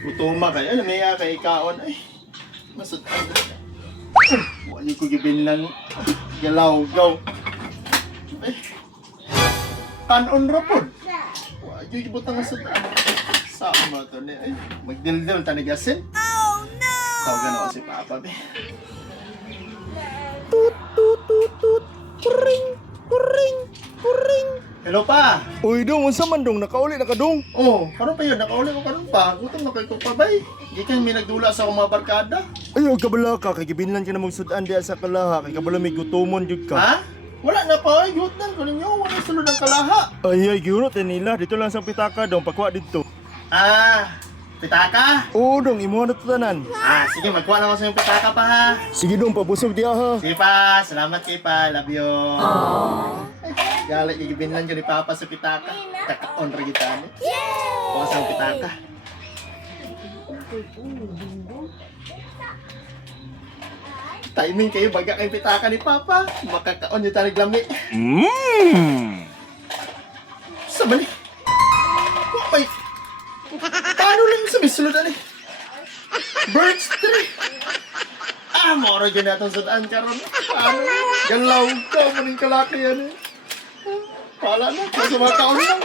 Utuma kay ano niya kay kaon ay. Masud ano. Wali ko gibinlan galaw gaw. Ay. Kanon ra pod. Wali gibutang sa sama to ni ay magdildil tanigasin. Oh no. Tawagan ako si Papa be. Tut tut tut tut. Kuring kuring kuring. Hello pa. Uy dong, unsa man dong nakauli na ka dong? Oh, karon pa yun, nakauli ko karon pa. Gutom na kay ko pa bay. Gikan mi nagdula sa akong mga barkada. Ayaw kabala ka, kay gibinlan ka na mong sudan diya sa kalaha, kay kabala may gutomon jud ka. Ha? Wala na pa ay gutan ko ninyo, wala sulod ang kalaha. Ay, giurot nila, dito lang sa pitaka dong, pakwa dito. Ah, pitaka? Oo dong, imo na tutanan. Ah, sige, magkuha na ako sa yung pitaka pa ha. Sige dong, pabusog diya ha. Sige pa, salamat kay pa, love you. Ay, galit, igibinlan ko ni Papa sa pitaka. Kakaon ra kita ni. Kuha sa pitaka. Timing kayo, baga kay pitaka ni Papa. Makakaon yung tanig lami. Sa bali. Oh my. Paano lang sa misulod ali? Birds tree. Ah, moro dyan natang sudaan karon. Paano? Galaw ka, maning kalaki yan eh. Pala na, sa mga kaon lang.